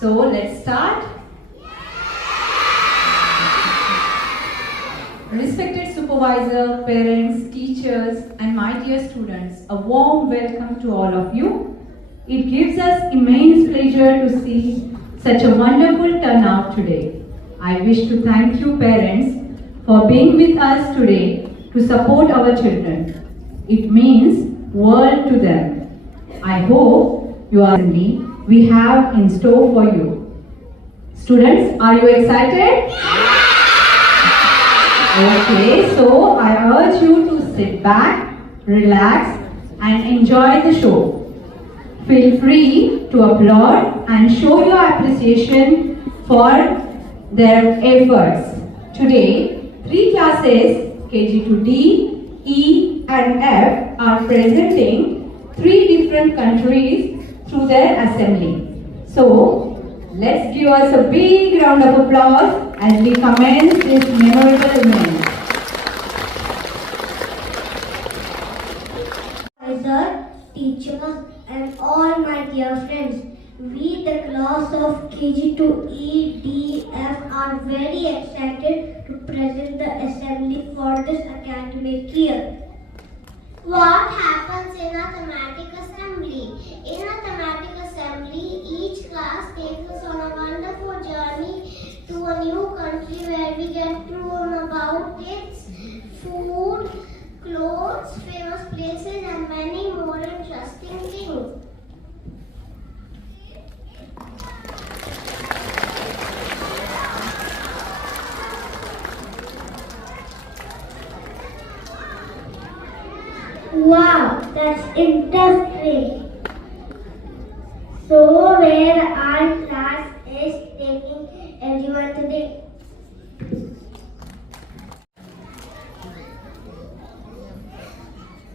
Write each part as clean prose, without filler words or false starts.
So let's start. Respected supervisor, parents, teachers, and my dear students, a warm welcome to all of you. It gives us immense pleasure to see such a wonderful turnout today. I wish to thank you parents for being with us today to support our children. It means world to them. I hope you are me we have in store for you. Students, are you excited? Okay, so I urge you to sit back, relax, and enjoy the show. Feel free to applaud and show your appreciation for their efforts. Today, 3 classes KG to D, E, and F are presenting 3 different countries through their assembly. So, let's give us a big round of applause as we commence this memorable event. Sir, teachers, and all my dear friends, we the class of KG to E, D, F are very excited to present the assembly for this academic year. What happens in a thematic assembly? In a thematic assembly, each class takes us on a wonderful journey to a new country where we get to know about its food, clothes, famous places, and many more interesting things. Wow, that's interesting. So, where our class is taking everyone today?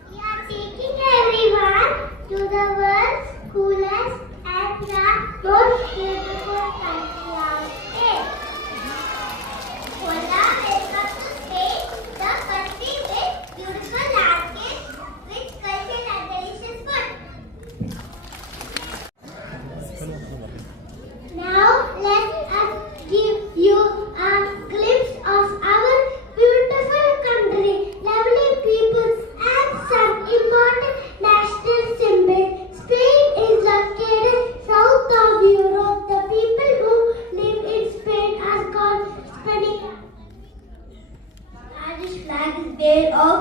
We are taking everyone to the world's coolest and the most beautiful country on earth. Hola, welcome to Spain, the country with beautiful landscapes, rich culture and delicious food. Now let us give you a glimpse of our beautiful country, lovely people, and some important national symbols. Spain is located south of Europe. The people who live in Spain are called Spanish. Spanish flag is made of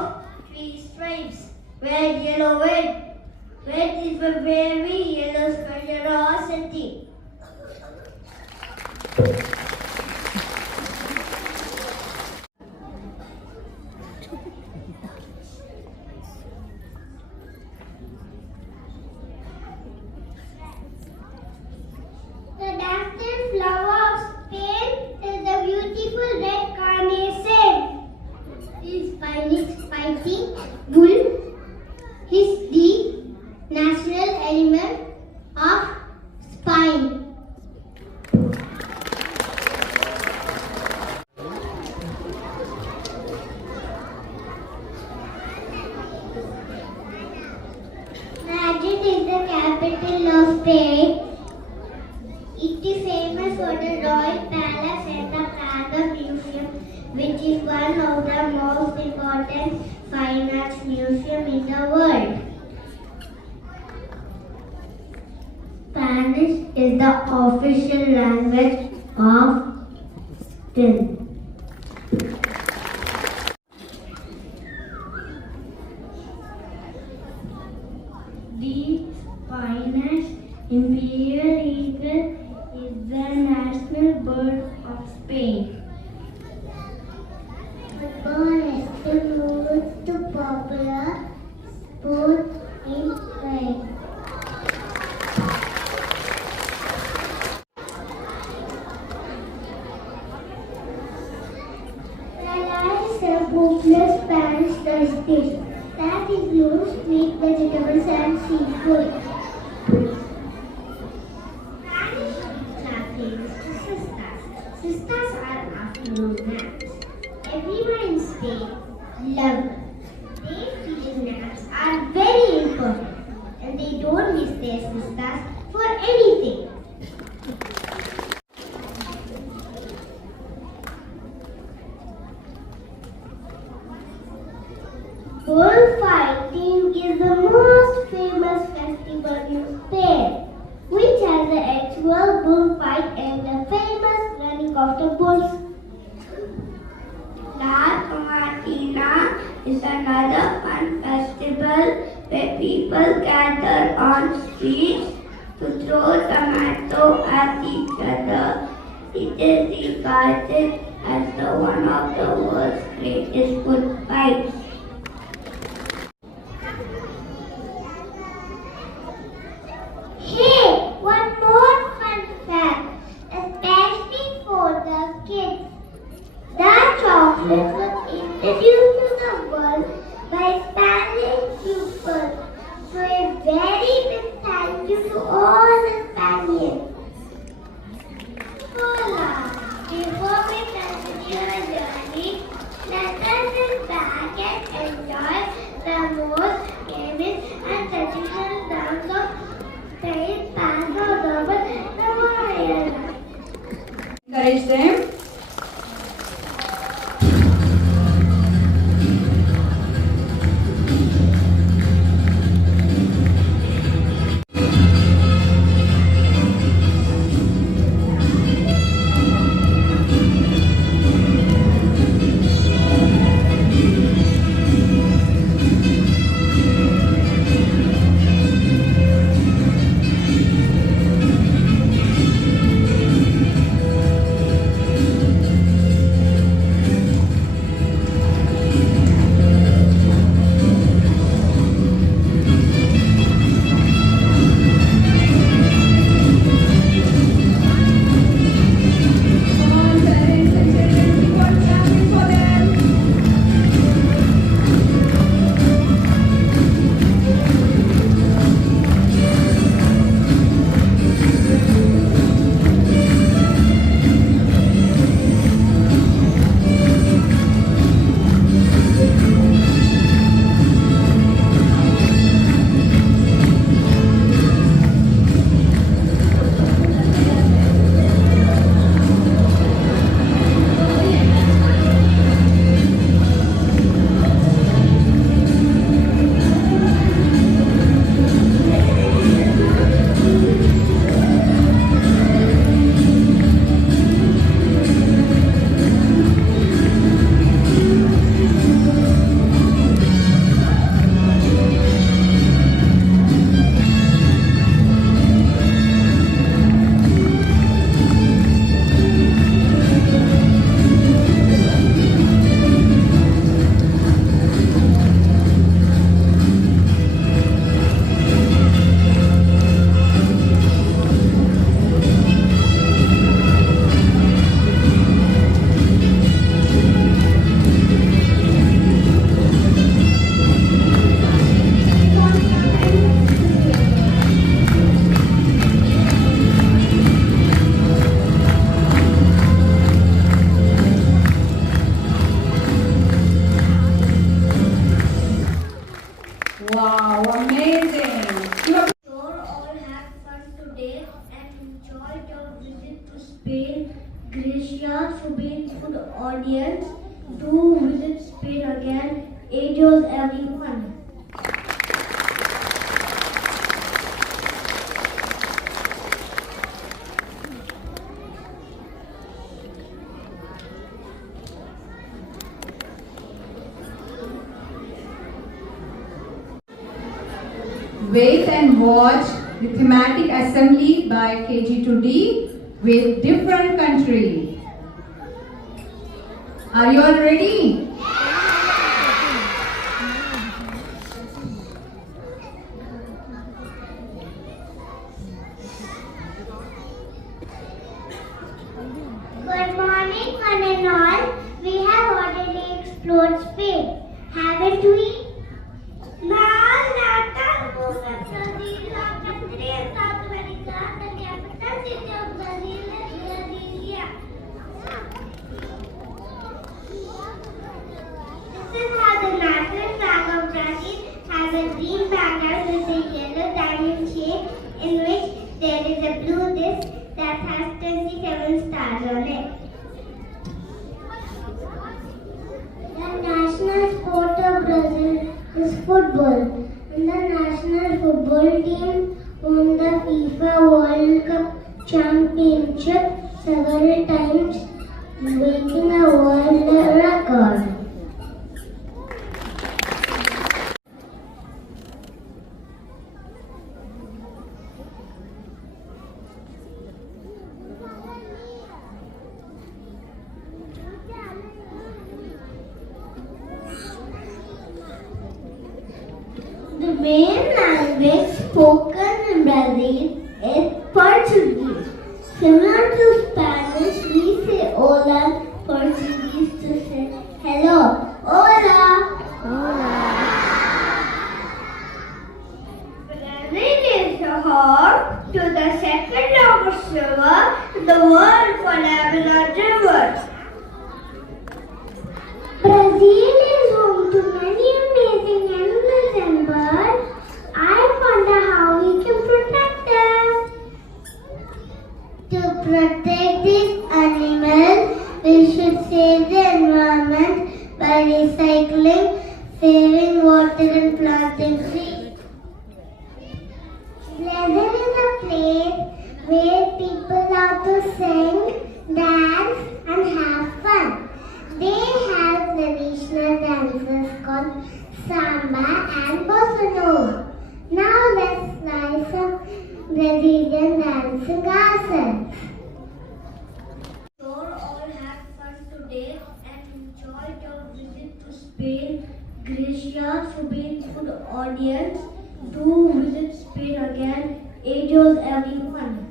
3 stripes. Red, yellow, red. Red is for very yellow for generosity. The national flower of Spain is the beautiful red carnation. This Spanish spicy bull is the national animal of Spain. Madrid is the capital of Spain. It is famous for the Royal Palace and the Prado Museum, which is one of the most important fine arts museums in the world. Spanish is the official language of Spain. The Spanish imperial eagle is the national bird of Spain. Football is the most popular sport in Spain. Rice is a popular Spanish dish that includes meat, vegetables, and seafood. Spanish are famous for sisters. Sisters are afternoon naps. Everyone in Spain loves them. They feel naps are very important and they don't miss their sisters for anything. ritual bullfight and the famous running of the bulls. La Tomatina is another fun festival where people gather on streets to throw tomato at each other. It is regarded as one of the world's greatest food fights. Hey, one more fun fact, especially for the kids. The chocolate was introduced to the world by Spanish people. So a very big thank you to all the Spaniards. Hola! Before we continue our journey, let us sit back and enjoy the most famous and traditional dance of Spain, Paso Doble, the Maharat. Encourage them. Wow, amazing. You have Sure all had fun today and enjoyed your visit to Spain. Gracias for being to the audience. Do visit Spain again. Adios everyone. wait and watch the thematic assembly by KG2D with different country. Are you all ready? Good morning, one and all. We have already explored Spain, haven't we? Now, Latin, Brazil, Africa, South America, the capital city of Brazil is Brasilia. This is how the national flag of Brazil has a green background with a yellow diamond shape in which there is a blue disc that has 27 stars on it. championship several times, making a world record. The main language spoken in Brazil is Portuguese. Similar to Spanish, we say hola. Portuguese to say hello. Hola. Brazil is home to the second longest river in the world for Amazon River. Brazil is home to many amazing animals and birds. I wonder how we can protect them. To protect these animals, we should save the environment by recycling, saving water and planting trees. Brazil is a place where people love to sing, dance and have fun. They have traditional dances called samba and bossa nova. Now let's try some Brazilian dancing ourselves. Sure, all had fun today and enjoyed your visit to Spain. Gracias for being good audience. Do visit Spain again. Adios everyone.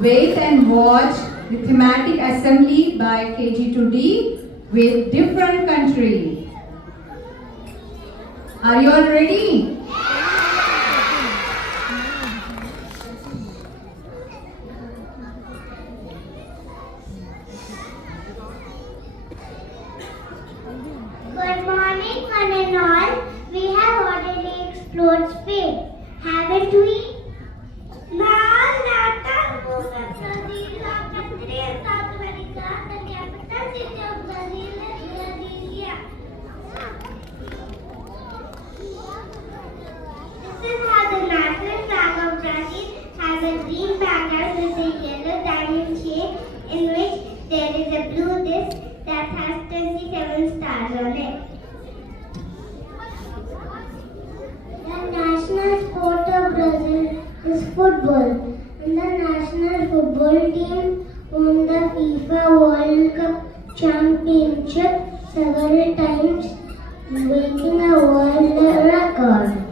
Wait and watch the thematic assembly by KG2D with different country. Are you all ready? Good morning, one and all. We have already explored Spain, haven't we? Brazil, our country in South America. The capital city of Brazil is Brasilia. This is how the national flag of Brazil has a green background with a yellow diamond shape in which there is a blue disc that has 27 stars on it. The national sport of Brazil is football. And the national football team won the FIFA World Cup championship several times, making a world record.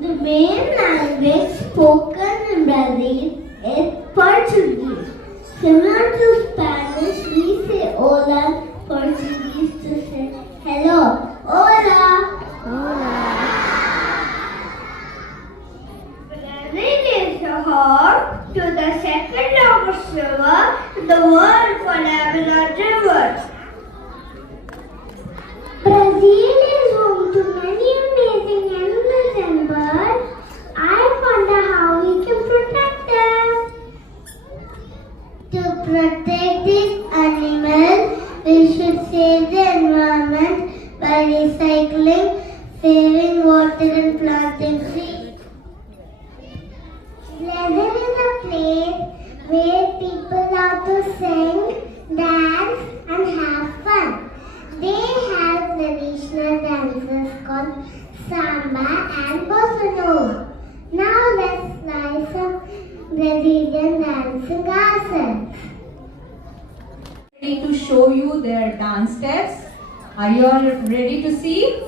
The main language spoken in Brazil is Portuguese. Similar to Spanish, we say hola. Portuguese to say hello. Hola. Brazil is home to the second longest river in the world for Amazon River. Brazil is home to many amazing animals and birds. I wonder how we can protect them. To protect these animals, we should save the environment by recycling, saving water and planting trees. Brazil is a place where people love to sing, dance and have fun. They have traditional dances called samba and bossa nova. Now let's try some Brazilian dancing ourselves. Ready to show you their dance steps. Are you all ready to see?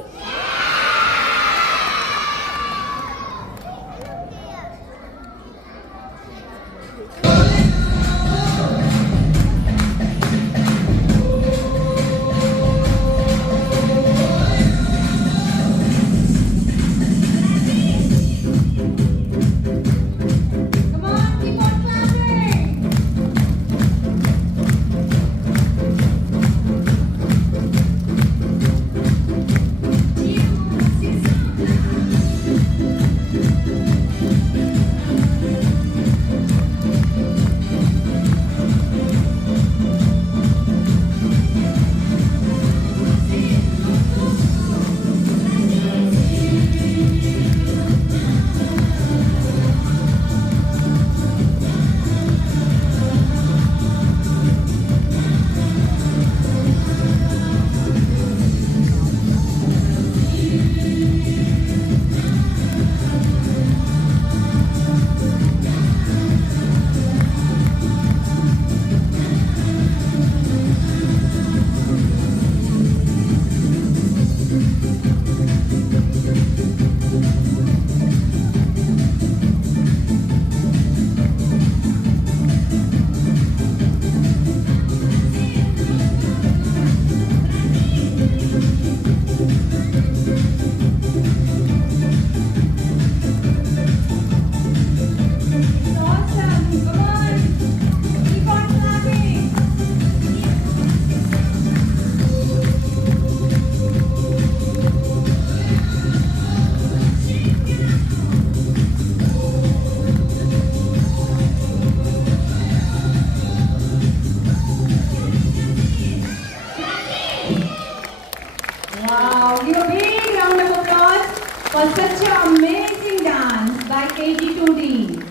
such an amazing dance by KG2D.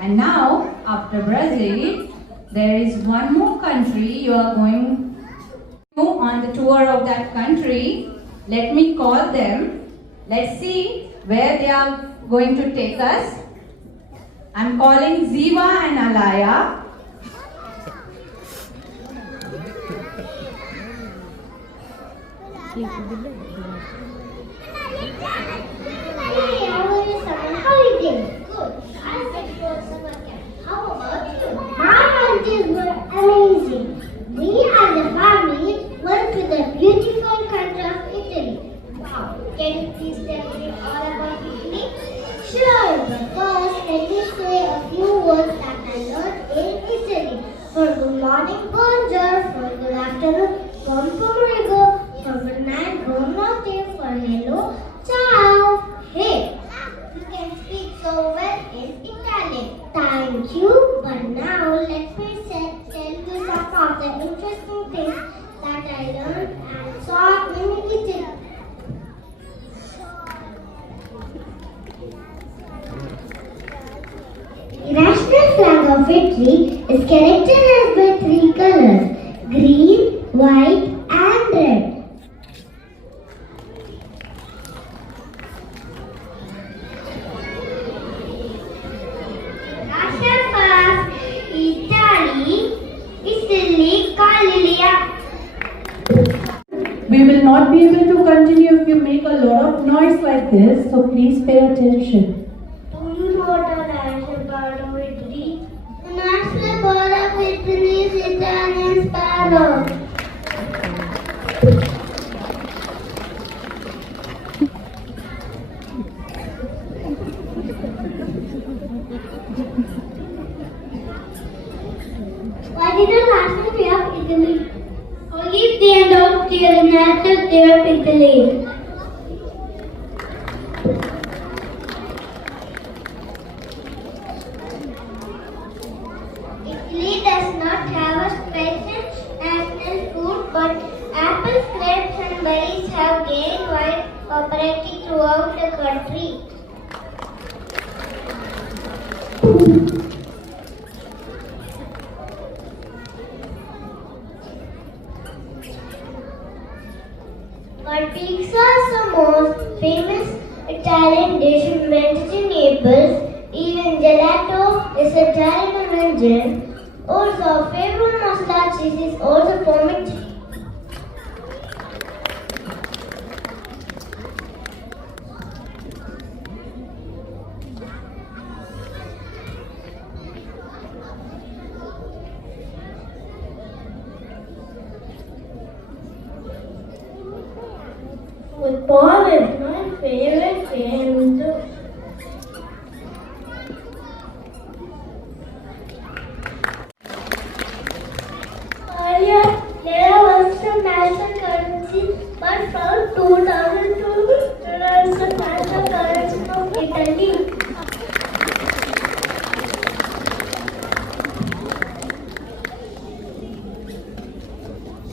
And now, after Brazil, there is one more country you are going to on the tour of that country. Let me call them. Let's see where they are going to take us. I'm calling Ziva and Alaya. Hey, how are you, Saman? How are you doing? Good. I said you were summer camp. How about you? My holidays were amazing. We as a family went to the beautiful country of Italy. Wow. Can you please tell me all about Italy? Sure, but first let me say a few words that I learned in Italy. For good morning, bonjour. For good afternoon, buon pomeriggio. For good night, buonanotte. For hello, ciao. Hey, you can speak so well in Italian. Thank you. But now let me tell you some of the interesting things that I learned and saw in Italy. The national flag of Italy is characterized by three colors: green, white, and red. We will not be able to continue if you make a lot of noise like this, so please pay attention. Do you know what the national bird of Italy? The national bird of Italy is Italian sparrow. What is the national day of Italy? Only the end of the national day of Italy. Italy does not have a special national food, but apples, grapes, and berries have gained wide popularity throughout the country. But pizza is the most famous Italian dish invented in Naples. Even gelato is Italian invention. Also, favorite masala cheese is also from Italy. Football is my favorite game too. Earlier, there was some national currency, but from 2002, there is the national currency of Italy.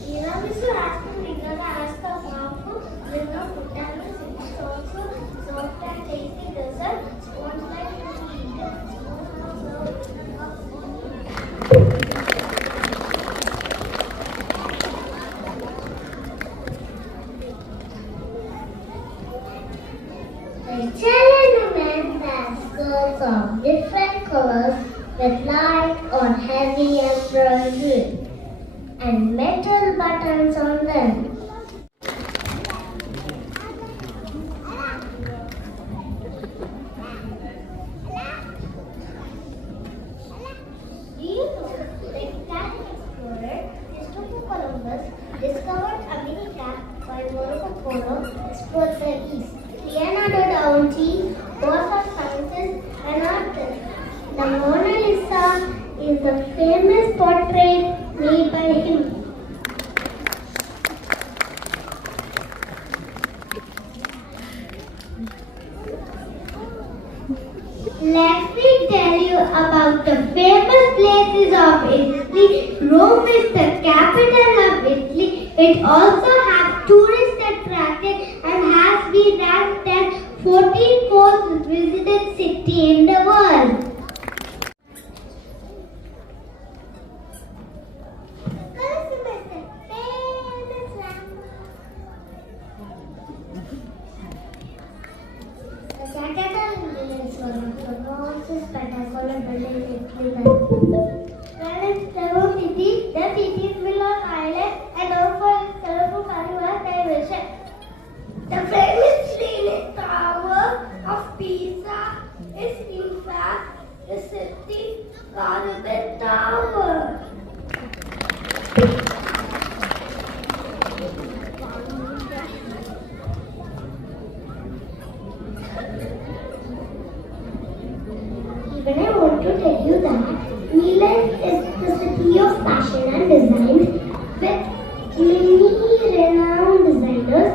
Tiramisu has been regarded as the powerful winner of vitamins. It is also soft and tasty dessert, sponge-like to be eaten. The Italian women have skirts of different colors with light or heavy embroidery and metal buttons on them. Do you know the Italian explorer Christopher Columbus discovered America while Marco Polo explored the East? Leonardo da Vinci was a scientist and artist. The Mona Lisa is the famous portrait made by him. Let me tell you about the famous places of Italy. Rome is the capital of Italy. It also has tourist attraction and has been ranked as 14th most visited city in the world. The famous Leaning Tower of Pisa is in fact the city Monument Tower. Even I want to tell you that Milan is the city of fashion and design with many renowned designers.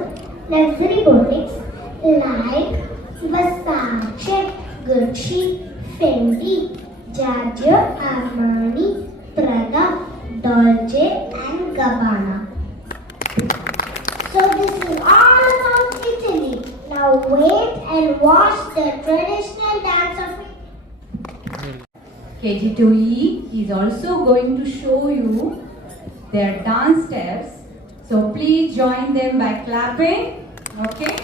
Luxury boutiques like Versace, Gucci, Fendi, Giorgio Armani, Prada, Dolce and Gabbana. So this is all about Italy. Now wait and watch the traditional dance of KG2E is also going to show you their dance steps. So please join them by clapping. Okay?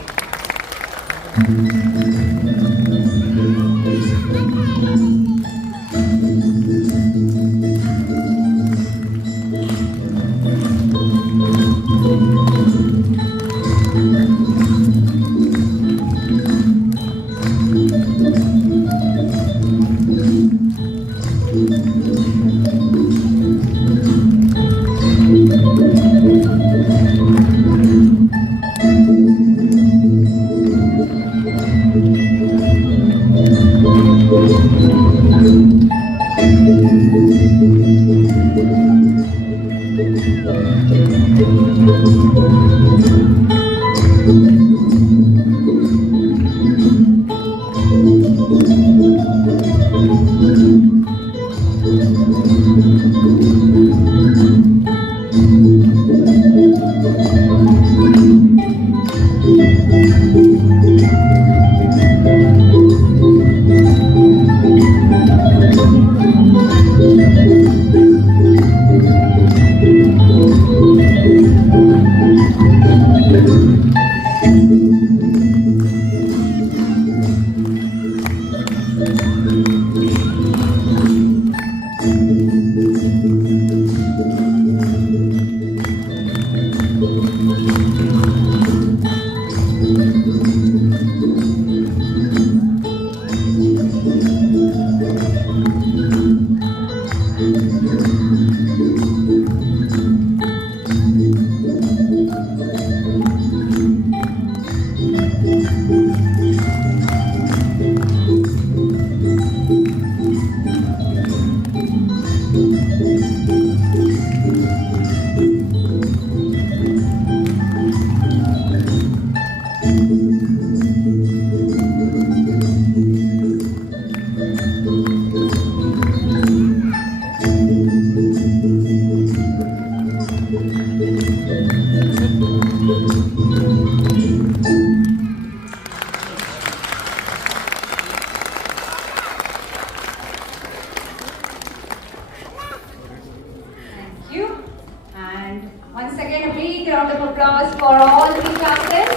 Once again, a big round of applause for all the classes.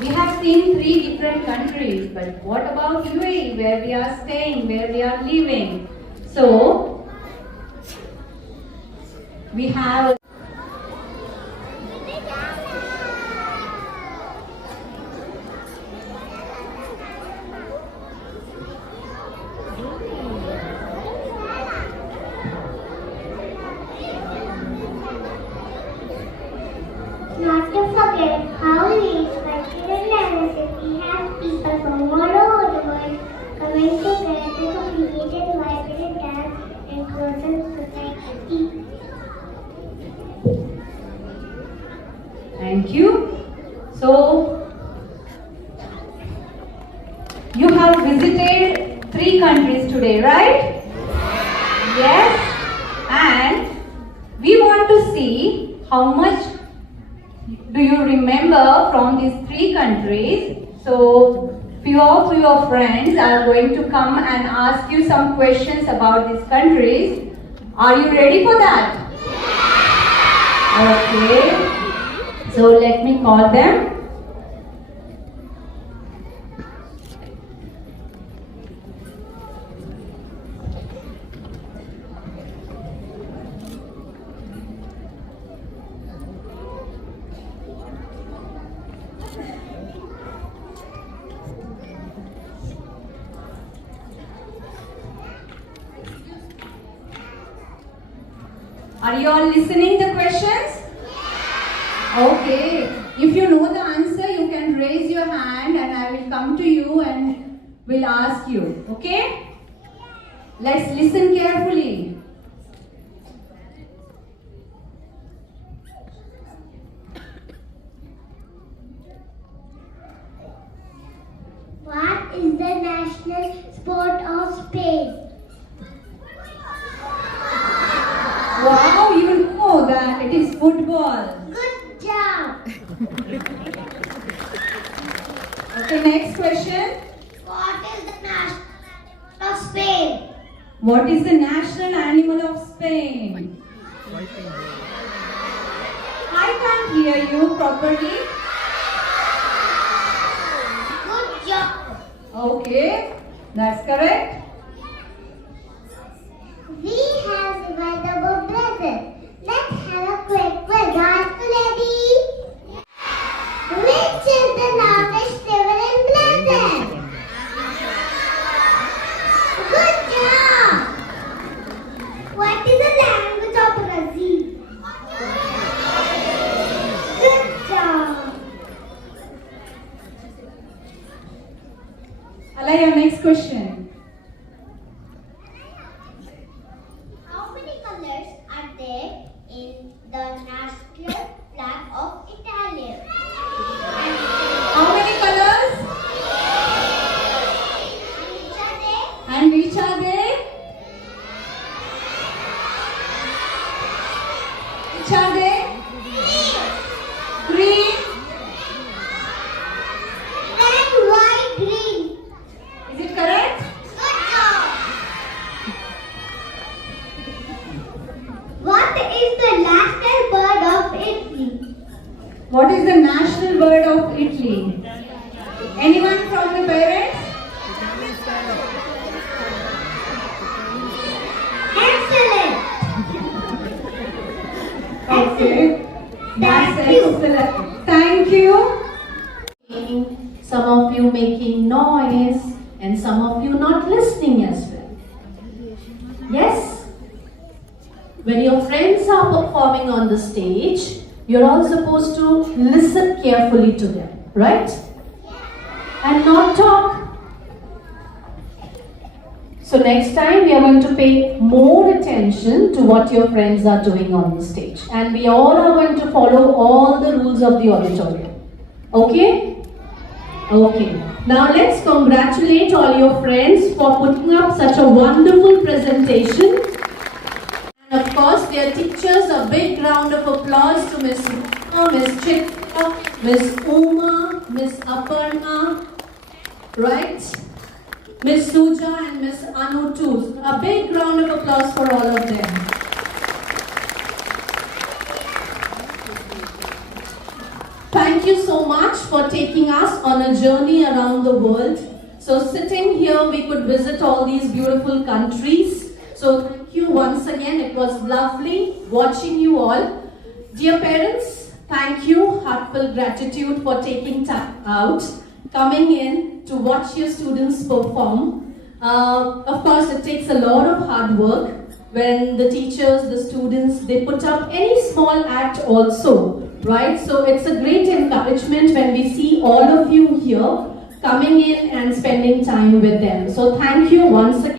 We have seen 3 different countries, but what about UAE, where we are staying, where we are living? So, we have not to forget how we cultural diversity. We have people from all over the world coming together to create a vibrant dance and cultural society. Thank you. So, you have visited 3 countries today, right? Yes. see how much do you remember from these 3 countries. So few of your friends are going to come and ask you some questions about these countries. Are you ready for that? Okay. So let me call them. Are you all listening the questions? Okay. If you know the answer, you can raise your hand and I will come to you and will ask you. Okay? Let's listen carefully. What is the national sport of Spain? Wow, you know that it is football. Good job. Okay, next question. What is the national animal of Spain? What is the national animal of Spain? I can't hear you properly. Good job. Okay, that's correct. We have divided our present. Let's have a quick quiz. Are you ready? Which is the longest river in Brazil? Good job. What is the language of Brazil? Good job. Alaya, next question. How many colors are there in the national flag of Italy? How many colors? And which are they? And which are they? Which are they? Green. Red, white, green. Is it correct? Good job. What is the national bird of Italy? What is the national bird of Italy? Anyone from the parents? Excellent. Okay. That's Thank you. excellent. Thank you. Some of you making noise and some of you not listening as well. Yes? When your friends are performing on the stage, you're all supposed to listen carefully to them, right? And not talk. So next time we are going to pay more attention to what your friends are doing on the stage. And we all are going to follow all the rules of the auditorium. Okay? Okay. Now let's congratulate all your friends for putting up such a wonderful presentation. And of course, their teachers, a big round of applause to Miss Ruma, Miss Chitra, Miss Uma, Miss Aparna, right? Miss Suja and Miss Anu too. A big round of applause for all of them. Thank you so much for taking us on a journey around the world. So sitting here, we could visit all these beautiful countries. So thank you once again. It was lovely watching you all. Dear parents, thank you. Heartfelt gratitude for taking time out, coming in to watch your students perform. Of course, it takes a lot of hard work when the teachers, the students, they put up any small act also, right? So it's a great encouragement when we see all of you here coming in and spending time with them. So thank you once again.